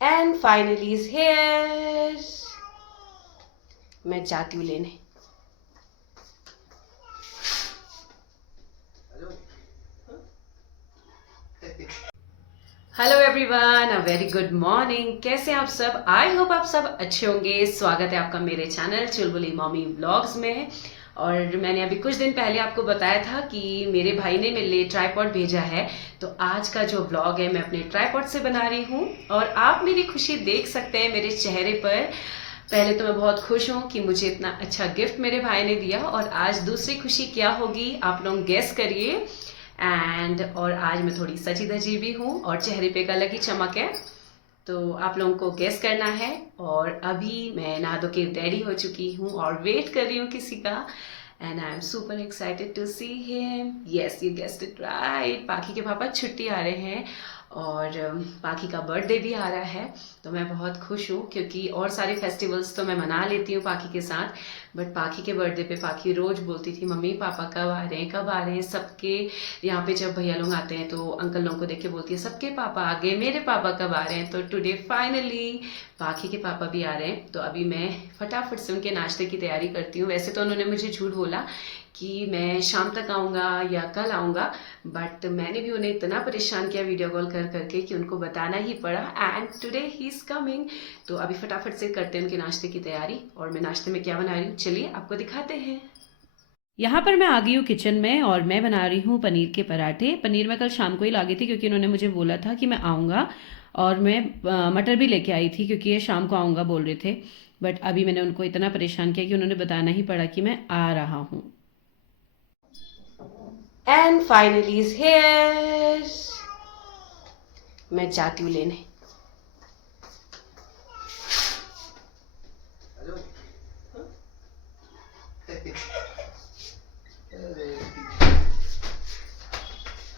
And finally is here. मैं जाती हूँ लेने। Hello everyone, a very good morning. कैसे हैं आप सब? आई होप आप सब अच्छे होंगे। स्वागत है आपका मेरे चैनल चुलबुली मॉमी व्लॉग्स में। और मैंने अभी कुछ दिन पहले आपको बताया था कि मेरे भाई ने मेरे लिए ट्राइपॉड भेजा है, तो आज का जो व्लॉग है मैं अपने ट्राइपॉड से बना रही हूँ और आप मेरी खुशी देख सकते हैं मेरे चेहरे पर। पहले तो मैं बहुत खुश हूँ कि मुझे इतना अच्छा गिफ्ट मेरे भाई ने दिया, और आज दूसरी खुशी क्या होगी आप लोग गेस करिए। और आज मैं थोड़ी सजी धजी भी हूँ और चेहरे पे एक अलग ही चमक है, तो आप लोगों को गेस करना है। और अभी मैं नहा धो के रेडी हो चुकी हूँ और वेट कर रही हूँ किसी का। And I am super excited to see him. Yes, you guessed it right, Pakhi के पापा छुट्टी आ रहे हैं और पाखी का बर्थडे भी आ रहा है। तो मैं बहुत खुश हूँ क्योंकि और सारे फेस्टिवल्स तो मैं मना लेती हूँ पाखी के साथ, बट पाखी के बर्थडे पे पाखी रोज बोलती थी मम्मी पापा कब आ रहे हैं, कब आ रहे हैं। सबके यहाँ पे जब भैया लोग आते हैं तो अंकल लोगों को देख के बोलती है सबके पापा आ गए, मेरे पापा कब आ रहे हैं। तो टुडे फाइनली पाखी के पापा भी आ रहे हैं। तो अभी मैं फटाफट से उनके नाश्ते की तैयारी करती हूँ। वैसे तो उन्होंने मुझे झूठ बोला कि मैं शाम तक आऊँगा या कल आऊँगा, बट मैंने भी उन्हें इतना परेशान किया वीडियो कॉल कर करके कि उनको बताना ही पड़ा। And today he is coming. तो अभी फटाफट से करते हैं उनके नाश्ते की तैयारी। और मैं नाश्ते में क्या बना रही हूँ चलिए आपको दिखाते हैं। यहाँ पर मैं आ गई हूँ किचन में और मैं बना रही हूँ पनीर के पराठे। पनीर मैं कल शाम को ही ला गई थी क्योंकि उन्होंने मुझे बोला था कि मैं आऊँगा, और मैं मटर भी लेके आई थी क्योंकि ये शाम को आऊँगा बोल रहे थे। बट अभी मैंने उनको इतना परेशान किया कि उन्होंने बताना ही पड़ा कि मैं आ रहा हूँ। And finally is here. मैं जाती हूँ लेने।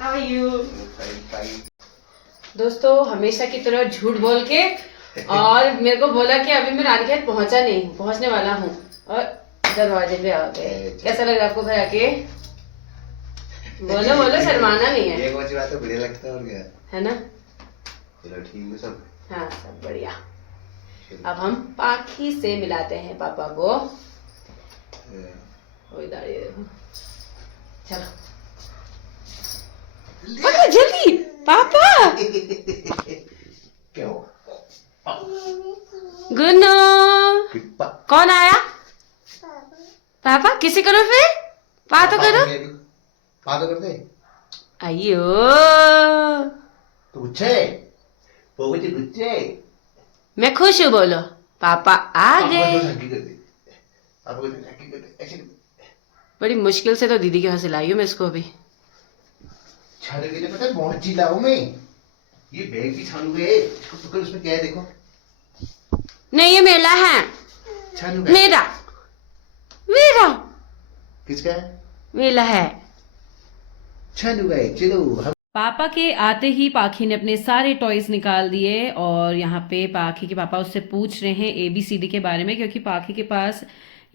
How are you? दोस्तों हमेशा की तरह झूठ बोल के और मेरे को बोला कि अभी मैं रानीखेत पहुंचा नहीं हूँ, पहुंचने वाला हूँ, और दरवाजे पे आ गए। कैसा लग रहा है आपको घर आके? बोलो बोलो, शर्माना नहीं है। ये कौन सी बात है, बढ़िया लगता है और क्या है ना? चलो ठीक है सब। हाँ सब बढ़िया। अब हम पाखी से मिलाते हैं पापा को। चलो पकड़ो जल्दी पापा। क्यों? गुन्नू कौन आया? पापा किसी करो फिर पा तो करो। पा तो कर दे। अयो तो गुच्छे वो गुच्छे। मैं खुश हूँ, बोलो पापा आ गए। बड़ी मुश्किल से तो दीदी के यहाँ से लाई हूँ मैं इसको अभी। छाने के लिए पता है बहुत चीज लाऊं मैं। ये बैग भी छानू गए, इसको पकड़, उसमें क्या है देखो। नहीं ये मेला है। छानू मेरा मेरा किसका है? मेला है। छानू गए चलो हम। पापा के आते ही पाखी ने अपने सारे टॉयज निकाल दिए और यहाँ पे पाखी के पापा उससे पूछ रहे हैं ABCD के बारे में, क्योंकि पाखी के पास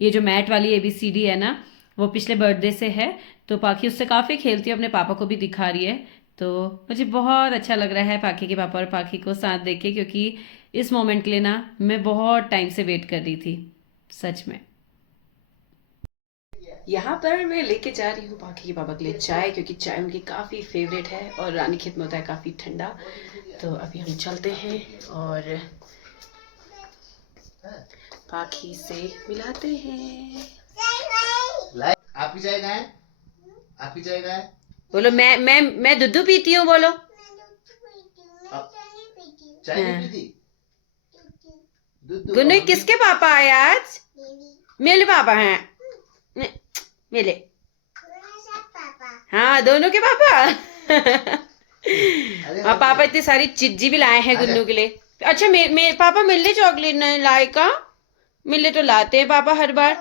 ये जो मैट वाली ABCD है ना, वो पिछले बर्थडे से है। तो पाखी उससे काफ़ी खेलती है, अपने पापा को भी दिखा रही है। तो मुझे बहुत अच्छा लग रहा है पाखी के पापा और पाखी को साथ देख के, क्योंकि इस मोमेंट के लिए ना मैं बहुत टाइम से वेट कर रही थी सच में। यहाँ पर मैं लेके जा रही हूँ पाखी के पापा के लिए चाय, क्योंकि चाय उनकी काफ़ी फेवरेट है और रानीखेत में होता है काफ़ी ठंडा। तो अभी हम चलते हैं और पाखी से मिलाते हैं। आपकी चाय कहाँ है? आपकी चाय कहाँ है? बोलो मैं दूध पीती हूँ, बोलो। चाय नहीं पीती? गुन्नू किसके पापा आए आज? मेरे पापा हैं। मेरे हाँ दोनों के पापा। और पापा इतनी सारी चिज्जी भी लाए हैं गुन्नू के लिए। अच्छा मेरे पापा मिलने चॉकलेट नहीं लाए का? मिलने तो लाते हैं पापा हर बार।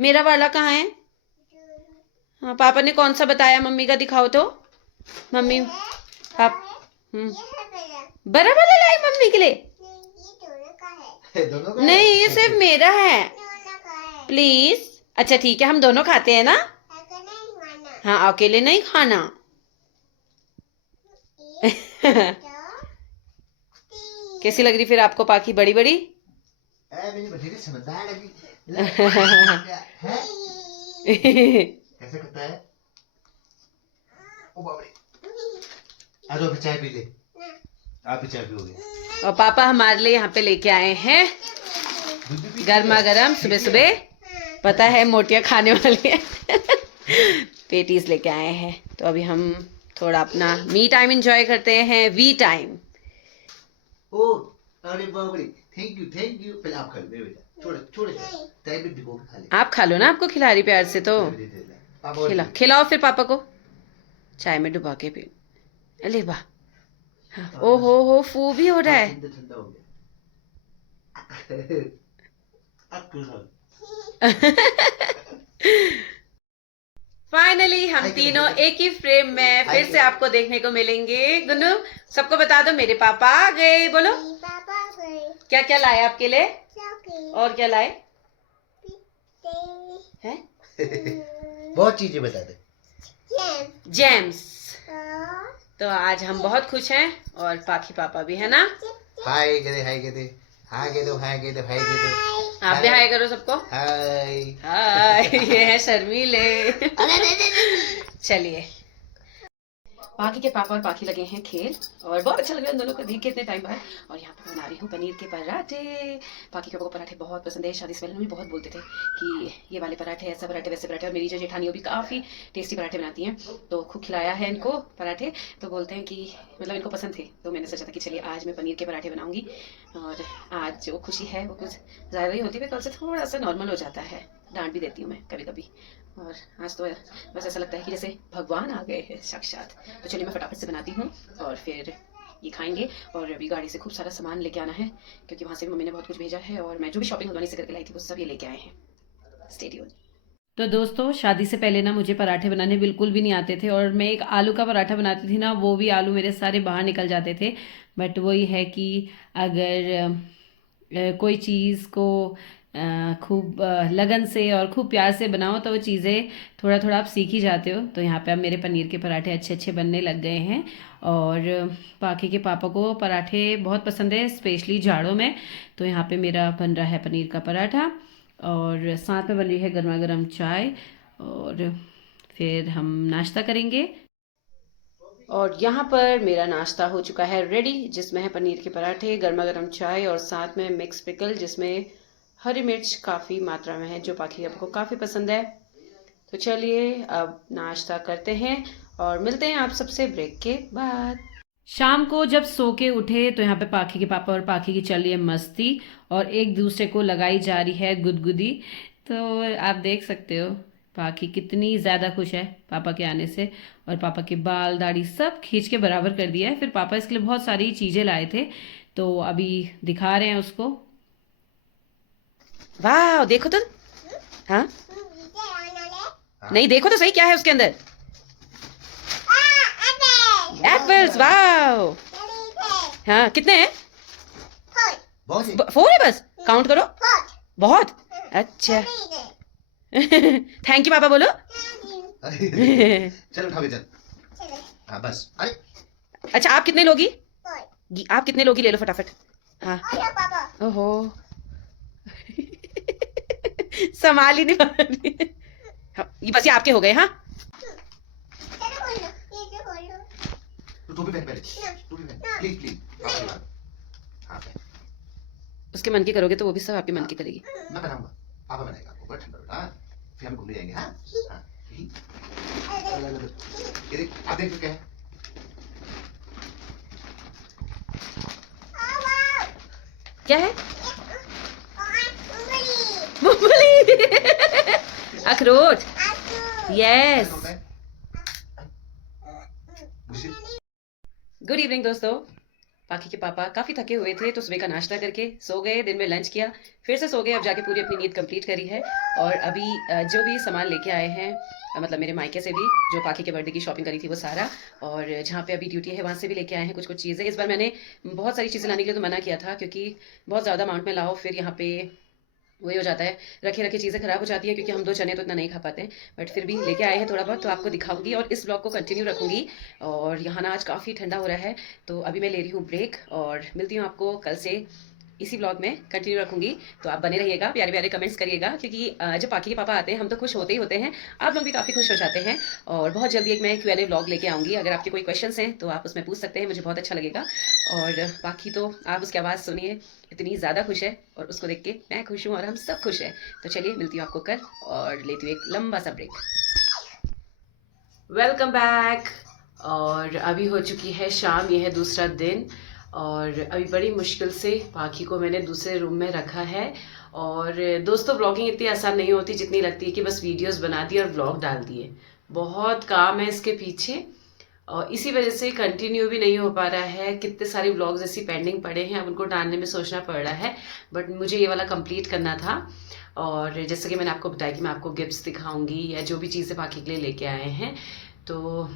मेरा वाला कहाँ है? हाँ पापा ने कौन सा बताया मम्मी का, दिखाओ तो। मम्मी पाप बड़ा वाला लाए मम्मी के लिए? नहीं ये सिर्फ मेरा है प्लीज। अच्छा ठीक है हम दोनों खाते हैं ना? हाँ अकेले नहीं खाना। कैसी लग रही फिर आपको पाखी बड़ी बड़ी? मेरी बच्ची समझदार लगी है। कैसे करता है? ओ बाप रे, आ जाओ चाय पी ले। आप भी चाय पियोगे? और पापा हमारे लिए यहाँ पे लेके आए हैं गर्मा गर्म सुबह सुबह, पता है मोटियाँ खाने वाली है पेटीज लेके आए हैं। तो अभी हम थोड़ा अपना मी टाइम एंजॉय करते हैं, वी टाइम। ओ अरे बाप रे, थैंक यू पहले आप खा लो मेरे बेटा, थोड़ा थोड़ा चाय में भिगो के खा ले। आप खा लो ना, आपको खिला रही प्यार से तो खिलाओ फिर पापा को चाय में डुबा के पी। अरे वाह, ओ हो फू भी हो रहा है। ठंडा हो गया। फाइनली हम तीनों एक ही फ्रेम में फिर से आपको देखने को मिलेंगे। गुन्नू सबको बता दो मेरे पापा आ गए, बोलो पापा गए। क्या क्या लाए आपके लिए चॉकलेट और क्या लाए हैं? बहुत चीजें बता दे। जेम्स। तो आज हम बहुत खुश हैं और पाखी पापा भी है ना। हाय कहते हाय कहते हाय कहते हाय कहते हाय कहते। आप भी हाय करो सबको। हाय हाय ये है शर्मीले। चलिए, पाखी के पापा और पाखी लगे हैं खेल और बहुत अच्छा लग रहा है दोनों को देख के इतने टाइम बाद। और यहाँ पे बना रही हूँ पनीर के पराठे। पाखी के पापा को पराठे बहुत पसंद है, शादी से पहले भी बहुत बोलते थे कि ये वाले पराठे, ऐसा पराठे, वैसे पराठे। और मेरी जो जेठानी वो भी काफ़ी टेस्टी पराठे बनाती हैं, तो खूब खिलाया है इनको पराठे। तो बोलते हैं कि मतलब इनको पसंद थे, तो मैंने सोचा था कि चलिए आज मैं पनीर के पराठे बनाऊंगी। और आज जो खुशी है वो कुछ ज़्यादा ही होती है, कल से थोड़ा सा नॉर्मल हो जाता है, डांट भी देती हूँ मैं कभी कभी। और आज तो बस ऐसा लगता है कि जैसे भगवान आ गए हैं साक्षात। तो चलिए मैं फटाफट से बनाती हूँ और फिर ये खाएंगे। और अभी गाड़ी से खूब सारा सामान लेके आना है क्योंकि वहाँ से भी मम्मी ने बहुत कुछ भेजा है और मैं जो भी शॉपिंग हल्द्वानी से करके लाई थी वो सब ये लेके आए हैं। Stay tuned. तो दोस्तों, शादी से पहले ना मुझे पराठे बनाने बिल्कुल भी नहीं आते थे और मैं एक आलू का पराठा बनाती थी ना, वो भी आलू मेरे सारे बाहर निकल जाते थे। बट वही है कि अगर कोई चीज़ को खूब लगन से और खूब प्यार से बनाओ तो वो चीज़ें थोड़ा थोड़ा आप सीख ही जाते हो। तो यहाँ पे अब मेरे पनीर के पराठे अच्छे अच्छे बनने लग गए हैं। और पाखी के पापा को पराठे बहुत पसंद है, स्पेशली जाड़ों में। तो यहाँ पे मेरा बन रहा है पनीर का पराठा और साथ में बन रही है गर्मा गर्म चाय और फिर हम नाश्ता करेंगे। और यहाँ पर मेरा नाश्ता हो चुका है रेडी, जिसमें है पनीर के पराठे, गर्मा गर्म चाय और साथ में मिक्स पिकल, जिसमें हरी मिर्च काफ़ी मात्रा में है जो पाखी आपको काफ़ी पसंद है। तो चलिए अब नाश्ता करते हैं और मिलते हैं आप सबसे ब्रेक के बाद। शाम को जब सो के उठे तो यहाँ पे पाखी के पापा और पाखी की चल रही है मस्ती और एक दूसरे को लगाई जा रही है गुदगुदी। तो आप देख सकते हो पाखी कितनी ज़्यादा खुश है पापा के आने से। और पापा के बाल दाढ़ी सब खींच के बराबर कर दिया है। फिर पापा इसके लिए बहुत सारी चीज़ें लाए थे, तो अभी दिखा रहे हैं उसको। वाह देखो तो, हाँ नहीं देखो तो सही क्या है उसके अंदर। एप्पल्स, वाह। हाँ कितने हैं? 4 है बस, काउंट करो। बहुत अच्छा। थैंक यू पापा बोलो। चल उठा चल। हाँ बस। अरे अच्छा आप कितने लोगी? आप कितने लोगी ले लो फटाफट। हाँ ओहो संभाल ही नहीं पा रही। हाँ, ये बस ये आपके हो गए। हाँ टोपी पहन पहले, टोपी पहन प्लीज प्लीज। हाँ पहन। उसके मन की करोगे तो वो भी सब आपके मन की करेगी। मैं बनाऊंगा, पापा बनाएगा आपको, बड़ा ठंडा होगा। हाँ फिर हम घूमने जाएंगे। हाँ हाँ ये देख, आप देख क्या है? क्या है? मूंगफली। अखरोट। यस। गुड इवनिंग दोस्तों। पाखी के पापा काफ़ी थके हुए थे तो सुबह का नाश्ता करके सो गए, दिन में लंच किया, फिर से सो गए। अब जाके पूरी अपनी नींद कंप्लीट करी है। और अभी जो भी सामान लेके आए हैं, मतलब मेरे मायके से भी जो पाखी के बर्थडे की शॉपिंग करी थी वो सारा, और जहाँ पे अभी ड्यूटी है वहाँ से भी लेके आए हैं कुछ कुछ चीज़ें। इस बार मैंने बहुत सारी चीज़ें लाने के लिए तो मना किया था क्योंकि बहुत ज़्यादा अमाउंट में लाओ फिर यहाँ पे वही हो जाता है, रखे रखे चीज़ें खराब हो जाती है, क्योंकि हम 2 चने तो इतना नहीं खा पाते हैं, बट फिर भी लेके आए हैं थोड़ा बहुत, तो आपको दिखाऊंगी और इस ब्लॉग को कंटिन्यू रखूंगी। और यहाँ ना आज काफ़ी ठंडा हो रहा है, तो अभी मैं ले रही हूँ ब्रेक और मिलती हूँ आपको कल से इसी ब्लॉग में कंटिन्यू रखूंगी। तो आप बने रहिएगा, प्यारे प्यारे कमेंट्स करिएगा, क्योंकि जब पाकी के पापा आते हैं हम तो खुश होते ही होते हैं, आप लोग भी काफ़ी खुश हो जाते हैं। और बहुत जल्दी एक मैं Q&A ब्लॉग लेके आऊँगी, अगर आपके कोई क्वेश्चंस हैं तो आप उसमें पूछ सकते हैं, मुझे बहुत अच्छा लगेगा। और बाकी तो आप उसकी आवाज़ सुनिए, इतनी ज़्यादा खुश है और उसको देख के मैं खुश हूँ और हम सब खुश हैं। तो चलिए मिलती हूँ आपको कल और लेती हूँ एक लंबा सा ब्रेक। Welcome back. और अभी हो चुकी है शाम, ये है दूसरा दिन और अभी बड़ी मुश्किल से पाखी को मैंने दूसरे रूम में रखा है। और दोस्तों, ब्लॉगिंग इतनी आसान नहीं होती जितनी लगती है कि बस वीडियोस बना दी और ब्लॉग डाल दिए। बहुत काम है इसके पीछे और इसी वजह से कंटिन्यू भी नहीं हो पा रहा है। कितने सारे व्लॉग्स ऐसी पेंडिंग पड़े हैं, अब उनको डालने में सोचना पड़ रहा है, बट मुझे ये वाला कंप्लीट करना था। और जैसे कि मैंने आपको बताया कि मैं आपको गिफ्ट्स दिखाऊंगी या जो भी चीज़ें पाखी के लिए लेके आए हैं। तो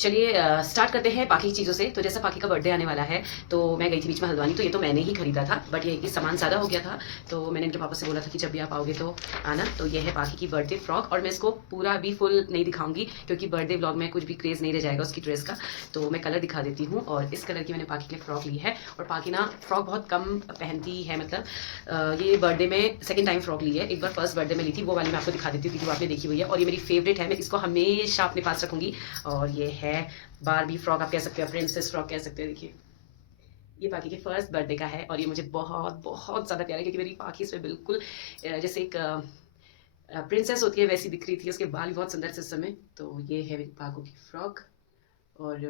चलिए स्टार्ट करते हैं पाखी की चीज़ों से। तो जैसा पाखी का बर्थडे आने वाला है, तो मैं गई थी बीच में हल्द्वानी, तो ये तो मैंने ही खरीदा था, बट ये है कि सामान ज़्यादा हो गया था, तो मैंने इनके पापा से बोला था कि जब भी आप आओगे तो आना। तो ये है पाखी की बर्थडे फ्रॉक और मैं इसको पूरा अभी फुल नहीं दिखाऊंगी, क्योंकि बर्थडे व्लॉग में कुछ भी क्रेज़ नहीं रह जाएगा उसकी ड्रेस का। तो मैं कलर दिखा देती हूँ और इस कलर की मैंने पाखी के लिए फ्रॉक ली है। और पाखी ना फ्रॉक बहुत कम पहनती है, मतलब ये बर्थडे में सेकेंड टाइम फ्रॉक ली है। एक बार फर्स्ट बर्थडे में ली थी, वो वाली मैं आपको दिखा देती हूँ, क्योंकि वो आपने देखी हुई है और ये मेरी फेवरेट है, मैं इसको हमेशा अपने पास रखूंगी। और ये है बारबी फ्रॉक, आप कह सकते हो, प्रिंसेस फ्रॉक कह सकते हो। देखिए, ये पाखी के फर्स्ट बर्थडे का है और ये मुझे बहुत बहुत ज़्यादा प्यारा है, क्योंकि मेरी पाखी इसमें बिल्कुल जैसे एक प्रिंसेस होती है वैसी दिख रही थी। उसके बाल भी बहुत सुंदर से इस समय। तो ये है मेरी पाखू की फ्रॉक और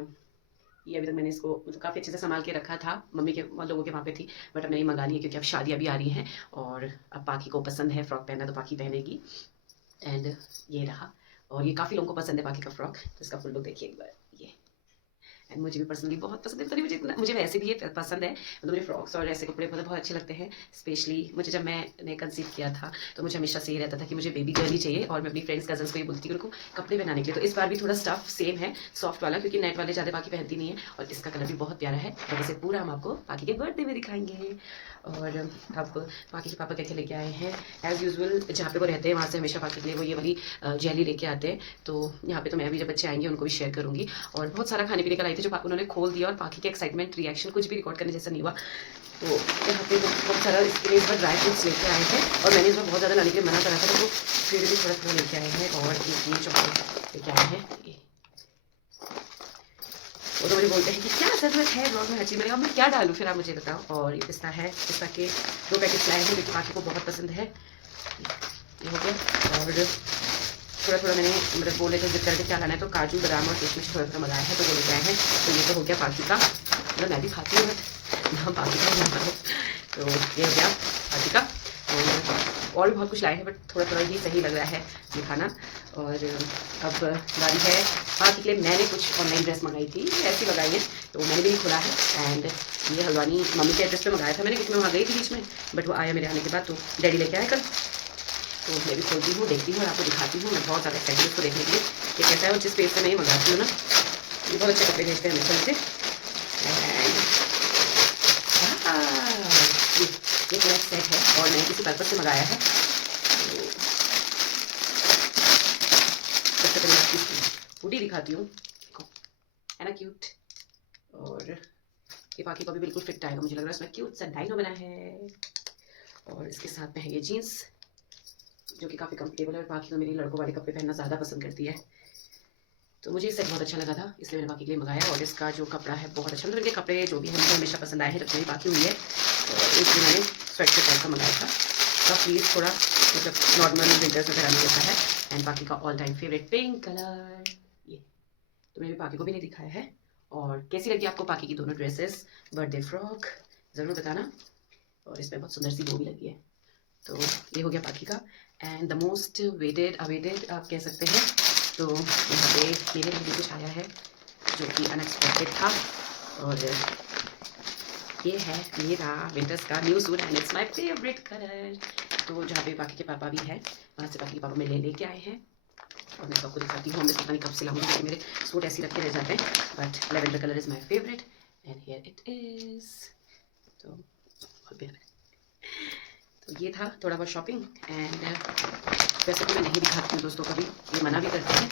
ये अभी तक मैंने इसको मतलब काफ़ी अच्छे से संभाल के रखा था, मम्मी के लोगों के वहाँ पे थी, बट अब नहीं मंगा ली है, क्योंकि अब शादियाँ भी आ रही हैं और अब पाखी को पसंद है फ्रॉक पहनना, तो पाखी पहनेगी। एंड ये रहा, और ये काफ़ी लोगों को पसंद है पाखी का फ्रॉक, तो इसका फुल लुक देखिए एक बार। ये एंड मुझे भी पर्सनली बहुत पसंद है, पता नहीं मुझे इतना, मुझे वैसे भी ये पसंद है, मतलब मुझे फ्रॉक्स और ऐसे कपड़े मतलब बहुत अच्छे लगते हैं। स्पेशली मुझे जब मैंने कंसीव किया था तो मुझे हमेशा से ये रहता था कि मुझे बेबी गर्ल ही चाहिए, और मैं अपनी फ्रेंड्स कजन्स को ये बोलती थी उनको कपड़े पहनाने के लिए। तो इस बार भी थोड़ा स्टफ सेम है, सॉफ्ट वाला, क्योंकि नेट वाले ज़्यादा बाकी पहनती नहीं है। और इसका कलर भी बहुत प्यारा है, और इसे पूरा हम आपको पाखी के बर्थडे में दिखाएंगे। और अब पाखी के पापा क्या लेके आए हैं, एज़ यूजुअल जहाँ पे वो रहते हैं वहाँ से हमेशा पाखी के लिए वो ये वाली जेली लेके आते हैं। तो यहाँ पे तो मैं भी जब बच्चे आएंगे उनको भी शेयर करूँगी। और बहुत सारा खाने पीने का लाई थी जो उन्होंने खोल दिया, और पाखी के एक्साइटमेंट रिएक्शन कुछ भी रिकॉर्ड करने जैसा नहीं हुआ। तो यहाँ पे बहुत सारा इसके लिए इस बार ड्राई फ्रूट्स लेके आए हैं, और मैंने इस बार बहुत ज़्यादा लाने के लिए मना करा था, तो वो फिर भी थोड़ा थोड़ा लेके आए हैं। और ये चॉकलेट लेके आए हैं। ये वो तो मुझे बोलते हैं कि क्या ज़रूरत है ब्लॉग में हर चीज़, मैंने कहा मैं क्या डालूँ, फिर आप मुझे बताओ। और ये पिस्ता है, पिस्ता के 2 पैकेट्स लाए हैं, जो कि पाखी को बहुत पसंद है। ये हो गया। और थोड़ा थोड़ा मैंने मतलब बोले थे जिद करके क्या लाना है, तो काजू बादाम और किशमिश थोड़ा थोड़ा मंगाया है, तो वो लेके आए हैं। तो ये तो हो गया पाखी का, मतलब मैं भी खाती हूँ, नाम पाखी का ही है। तो ये हो गया पाखी का। और भी बहुत कुछ लाए हैं, बट थोड़ा थोड़ा ही सही लग रहा है ये खाना। और अब बारी है पाखी के लिए। मैंने कुछ ऑनलाइन ड्रेस मंगाई थी, ऐसी मंगाई है, तो मैंने भी नहीं खोला है। एंड ये हल्द्वानी मम्मी के एड्रेस पे मंगाया था मैंने, क्योंकि मैं वहाँ गई थी बीच में, बट वो आया मेरे आने के बाद, तो डैडी लेके आए कल। तो मैं भी खोलती हूँ, देखती हूँ और आपको दिखाती हूँ। मैं बहुत ज़्यादा एक्साइटेड इसको देखने के लिए कि कैसा है। और जिस पेज से मैं ये मंगाती हूँ ना, ये बहुत अच्छे कपड़े भेजते हैं हमेशा मुझे। ये पूरा सेट है और मैंने किसी पर्पज से मंगाया है। तो सबसे पहले मैं आपकी हुडी दिखाती हूँ, है ना क्यूट। और ये पाखी को भी बिल्कुल फिट आएगा, मुझे लग रहा है इसमें क्यूट सा डाइनो बना है। और इसके साथ में है ये जीन्स, जो कि काफ़ी कंफर्टेबल है, और बाकी तो मेरी लड़कों वाले कपड़े पहनना ज़्यादा पसंद करती है। तो मुझे सेट बहुत अच्छा लगा था, इसलिए मैंने बाकी के लिए मंगाया। और इसका जो कपड़ा है बहुत अच्छा, मतलब इनके कपड़े जो भी हैं मुझे हमेशा पसंद आए हैं जब से मेरी बाकी हुई है। और एक मैंने स्वेट टाइप का मंगाया था, उसका प्लीज़ थोड़ा मतलब नॉर्मल विंटर्स में पहनने जैसा है। एंड बाकी का all time favourite pink colour, ये तो मैंने बाकी को भी नहीं दिखाया है। और कैसी लगी आपको पाखी की दोनों ड्रेसेस, बर्थडे फ्रॉक, ज़रूर बताना। और इसमें बहुत सुंदर सी बो भी लगी है। तो ये हो गया पाखी का। And the most waited awaited आप कह सकते हैं, तो यहाँ पे मेरे लिए भी कुछ आया है जो कि अनएक्सपेक्टेड था। और ये है मेरा विंटर्स का new suit, and it's my favourite colour. तो जहाँ पे पाखी के पापा भी हैं, वहाँ से पाखी के पापा मैं लेके आए हैं। और मैं आपको दिखाती हूँ, मैं पता नहीं कब सिलाऊंगी, क्योंकि मेरे सूट ऐसे रखे रह जाते हैं, but lavender colour is my favourite and here it is. तो बहुत प्यारा, तो ये था थोड़ा बहुत शॉपिंग। एंड वैसे तो मैं नहीं दिखाती हूँ दोस्तों कभी, ये मना भी करते हैं।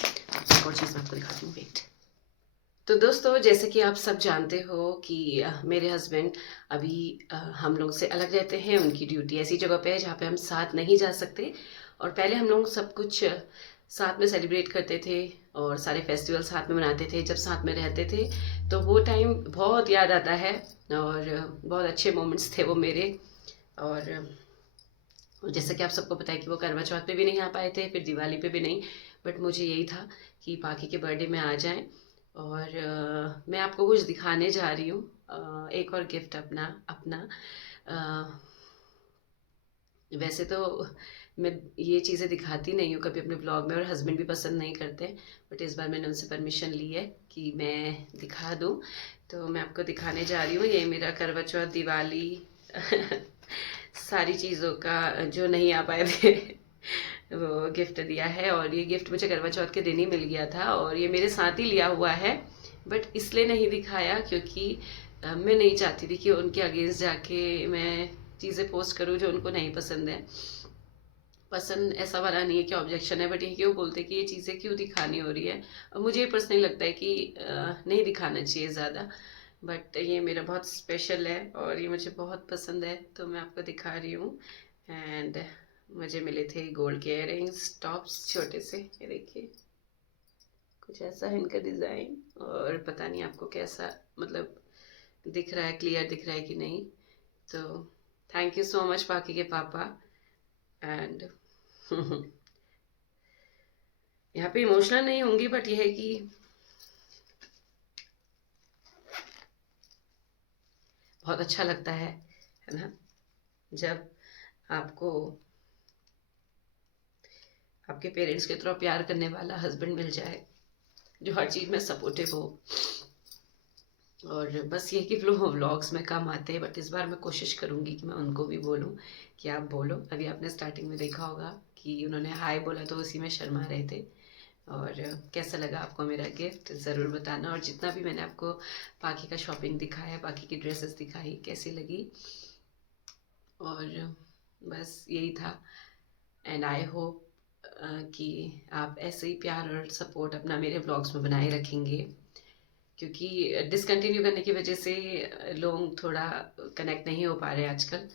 एक और चीज़ मैं आपको दिखाती हूँ, वेट। तो दोस्तों जैसे कि आप सब जानते हो कि मेरे हस्बैंड अभी हम लोग से अलग रहते हैं। उनकी ड्यूटी ऐसी जगह पे है जहाँ पे हम साथ नहीं जा सकते। और पहले हम लोग सब कुछ साथ में सेलिब्रेट करते थे और सारे फेस्टिवल साथ में मनाते थे जब साथ में रहते थे। तो वो टाइम बहुत याद आता है और बहुत अच्छे मोमेंट्स थे वो मेरे। और जैसे कि आप सबको पता है कि वो करवा चौथ पे भी नहीं आ पाए थे, फिर दिवाली पे भी नहीं। बट मुझे यही था कि पाखी के बर्थडे में आ जाएं। और मैं आपको कुछ दिखाने जा रही हूँ, एक और गिफ्ट अपना अपना। अ, वैसे तो मैं ये चीज़ें दिखाती नहीं हूँ कभी अपने ब्लॉग में और हस्बैंड भी पसंद नहीं करते। बट इस बार मैंने उनसे परमिशन ली है कि मैं दिखा दूँ। तो मैं आपको दिखाने जा रही हूँ, ये मेरा करवा चौथ दिवाली सारी चीज़ों का जो नहीं आ पाए थे वो गिफ्ट दिया है। और ये गिफ्ट मुझे करवा चौथ के दिन ही मिल गया था और ये मेरे साथ ही लिया हुआ है। बट इसलिए नहीं दिखाया क्योंकि मैं नहीं चाहती थी कि उनके अगेंस्ट जाके मैं चीज़ें पोस्ट करूँ जो उनको नहीं पसंद है। पसंद ऐसा वाला नहीं है कि ऑब्जेक्शन है, बट ये कि वो बोलते हैं कि ये चीज़ें क्यों दिखानी हो रही है। और मुझे पर्सनली लगता है कि नहीं दिखाना चाहिए ज़्यादा। बट ये मेरा बहुत स्पेशल है और ये मुझे बहुत पसंद है तो मैं आपको दिखा रही हूँ। एंड मुझे मिले थे गोल्ड के इयररिंग्स टॉप्स छोटे से, ये देखिए कुछ ऐसा है इनका डिज़ाइन। और पता नहीं आपको कैसा मतलब दिख रहा है, क्लियर दिख रहा है कि नहीं। तो थैंक यू सो मच पाकी के पापा। एंड यहाँ पे इमोशनल नहीं होंगी बट यह है कि बहुत अच्छा लगता है ना, जब आपको आपके पेरेंट्स की तरह प्यार करने वाला हस्बैंड मिल जाए जो हर चीज़ में सपोर्टिव हो। और बस ये कि वो व्लॉग्स में कम आते हैं बट इस बार मैं कोशिश करूँगी कि मैं उनको भी बोलूँ कि आप बोलो। अभी आपने स्टार्टिंग में देखा होगा कि उन्होंने हाय बोला तो उसी में शर्मा रहे थे। और कैसा लगा आपको मेरा गिफ्ट ज़रूर बताना। और जितना भी मैंने आपको पाखी का शॉपिंग दिखाया, पाखी की ड्रेसेस दिखाई, कैसी लगी। और बस यही था। एंड आई होप कि आप ऐसे ही प्यार और सपोर्ट अपना मेरे व्लॉग्स में बनाए रखेंगे क्योंकि डिसकंटिन्यू करने की वजह से लोग थोड़ा कनेक्ट नहीं हो पा रहे आजकल।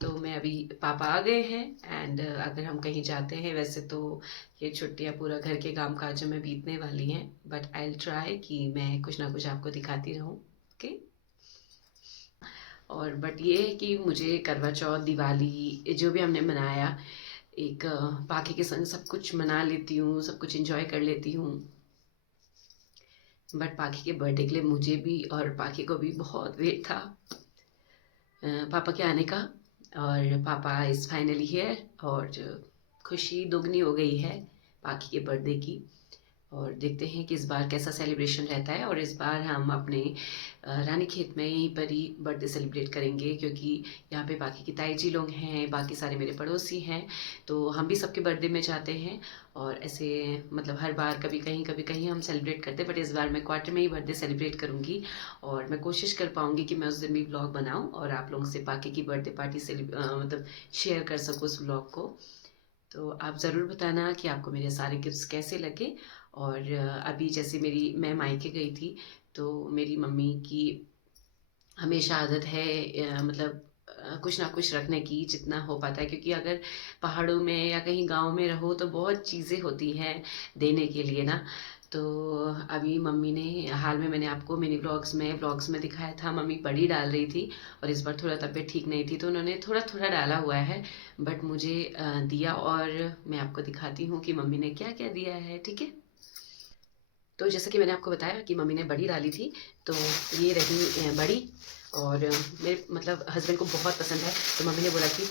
तो मैं अभी पापा आ गए हैं एंड अगर हम कहीं जाते हैं, वैसे तो ये छुट्टियां पूरा घर के काम काजों में बीतने वाली हैं बट आई विल ट्राई कि मैं कुछ ना कुछ आपको दिखाती रहूं। ओके। और बट ये है कि मुझे करवा चौथ दिवाली जो भी हमने मनाया एक पाखी के संग सब कुछ मना लेती हूँ, सब कुछ एंजॉय कर लेती हूँ। बट पाखी के बर्थडे के लिए मुझे भी और पाखी को भी बहुत वेट था पापा के आने का। और पापा इज़ फाइनली हियर और खुशी दोगुनी हो गई है पाखी के बर्थडे की। और देखते हैं कि इस बार कैसा सेलिब्रेशन रहता है। और इस बार हम अपने रानीखेत में यहीं पर ही बर्थडे सेलिब्रेट करेंगे क्योंकि यहाँ पे बाकी की ताई जी लोग हैं, बाकी सारे मेरे पड़ोसी हैं। तो हम भी सबके बर्थडे में जाते हैं और ऐसे मतलब हर बार कभी कहीं हम सेलिब्रेट करते हैं। बट इस बार मैं क्वार्टर में ही बर्थडे सेलिब्रेट करूँगी और मैं कोशिश कर पाऊँगी कि मैं उस दिन भी ब्लॉग बनाऊँ और आप लोगों से बाकी की बर्थडे पार्टी मतलब शेयर कर सकूँ उस ब्लॉग को। तो आप ज़रूर बताना कि आपको मेरे सारे गिफ्ट्स कैसे लगे। और अभी जैसे मैं मायके गई थी तो मेरी मम्मी की हमेशा आदत है मतलब कुछ ना कुछ रखने की जितना हो पाता है क्योंकि अगर पहाड़ों में या कहीं गांव में रहो तो बहुत चीज़ें होती हैं देने के लिए ना। तो अभी मम्मी ने हाल में मैंने आपको मिनी व्लॉग्स में दिखाया था, मम्मी बड़ी डाल रही थी और इस बार थोड़ा तबीयत ठीक नहीं थी तो उन्होंने थोड़ा थोड़ा डाला हुआ है बट मुझे दिया। और मैं आपको दिखाती हूँ कि मम्मी ने क्या क्या दिया है, ठीक है। तो जैसे कि मैंने आपको बताया कि मम्मी ने बड़ी डाली थी तो ये रही बड़ी। और मेरे मतलब हस्बैंड को बहुत पसंद है तो मम्मी ने बोला कि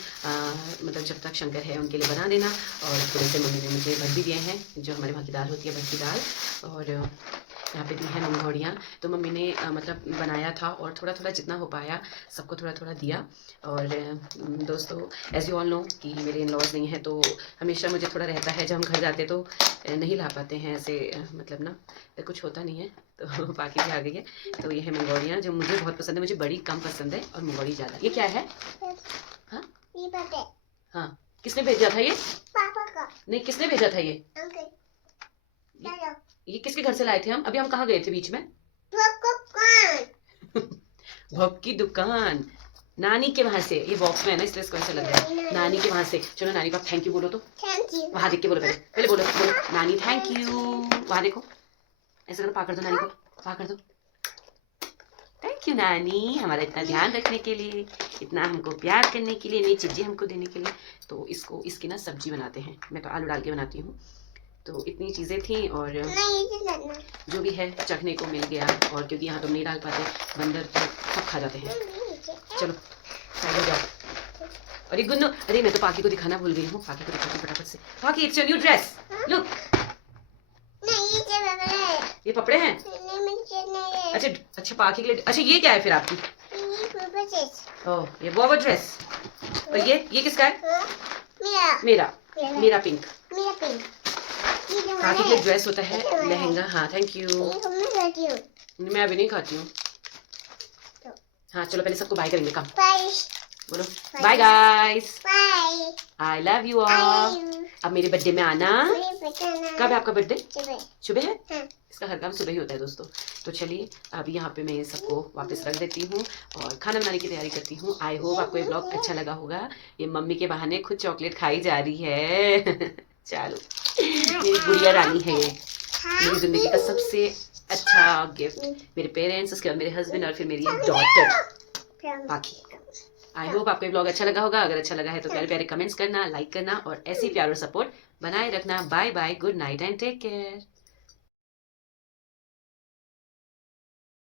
मतलब जब तक शंकर है उनके लिए बना देना। और थोड़े से मम्मी ने मुझे भट्टी दिए हैं जो हमारे वहाँ की दाल होती है, भट्टी दाल। और यहाँ पे दी है मंगोड़ियाँ। तो मम्मी ने मतलब बनाया था और थोड़ा थोड़ा जितना हो पाया सबको थोड़ा थोड़ा दिया। और दोस्तों एज यू ऑल नो कि मेरे इन लॉज नहीं है तो हमेशा मुझे थोड़ा रहता है जब हम घर जाते तो नहीं ला पाते हैं ऐसे मतलब ना कुछ होता नहीं है तो बाकी भी आ गई है। तो ये है मंगोड़ियाँ जो मुझे बहुत पसंद है, मुझे बड़ी कम पसंद है और मंगोड़ी ज़्यादा। ये क्या है? हाँ ये पता है। हाँ, किसने भेजा था ये? पापा का नहीं, किसने भेजा था ये? अंकल चलो ये किसके घर से लाए थे हम? अभी हम कहाँ गए थे बीच में? पापा कौन भव की दुकान, नानी के वहां से। ये बॉक्स में है ना, इसलिए इसको ऐसा लग रहा है। नानी के वहां से। चलो नानी को आप थैंक यू बोलो तो। थैंक यू वहां देख के बोलो, पहले पहले बोलो बोलो नानी थैंक यू। वहां देखो, ऐसा करो, पाकर दो नानी को, पाकर दो। थैंक यू नानी, हमारा इतना ध्यान रखने के लिए, इतना हमको प्यार करने के लिए, नई चीजें हमको देने के लिए। तो इसको इसकी ना सब्जी बनाते हैं। मैं तो आलू डाल के बनाती हूँ। तो इतनी चीजें थी और नहीं ये करना जो भी है चखने को मिल गया। और क्योंकि यहाँ तो नहीं डाल पाते, बंदर तो सब खा जाते हैं। चलो साइड हो जाओ। अरे गुन्नू, अरे मैं तो पाकी को दिखाना भूल गई हूँ। पाकी को दिखाती हूँ फटाफट से। पाकी, it's your new dress, look. नहीं ये जब है ये कपड़े हैं? नहीं मुझे नहीं अच्छा अच्छा, पाकी के लिए। अच्छा ये क्या है फिर आपकी? ये पापा से ओह, ये वो ड्रेस। और ये किसका है? मेरा मेरा मेरा पिंक। मेरा पिंक ये जो पाकी के है लिए ड्रेस होता है, लहंगा। हाँ थैंक यू। ये मैं करती हूँ मैं अभी नहीं खाती हूँ। हाँ चलो पहले सबको बाय करेंगे। कम बाय बोलो, bye guys, bye I love you all. अब मेरे बर्थडे में आना। कब है आपका बर्थडे? सुबह है? हाँ। इसका हर काम सुबह ही होता है दोस्तों। तो चलिए अभी यहाँ पे मैं ये सबको वापस रख देती हूँ और खाना बनाने की तैयारी करती हूँ। आई होप आपको ये ब्लॉग अच्छा लगा होगा। ये मम्मी के बहाने खुद चॉकलेट खाई जा रही है। चलो, मेरी गुड़िया रानी है ये। मेरी जिंदगी का सबसे अच्छा गिफ्ट। मेरे पेरेंट्स, उसके बाद मेरे हस्बैंड और फिर मेरी डॉटर पाकी। आई होप आपको ये ब्लॉग अच्छा लगा होगा। अगर अच्छा लगा है तो प्यारे प्यारे कमेंट्स करना, लाइक करना और ऐसे ही प्यार और सपोर्ट बनाए रखना। Bye bye, good night and take care.